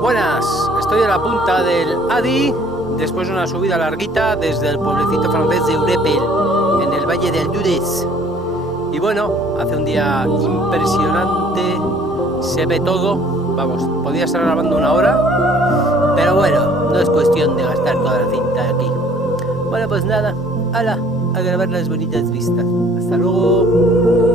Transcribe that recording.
Buenas, estoy a la punta del Adi, después de una subida larguita desde el pueblecito francés de Urepel, en el valle del Durez. Y bueno, hace un día impresionante, se ve todo, vamos, podía estar grabando una hora, pero bueno, no es cuestión de gastar toda la cinta aquí. Bueno, pues nada, hala, a grabar las bonitas vistas. Hasta luego.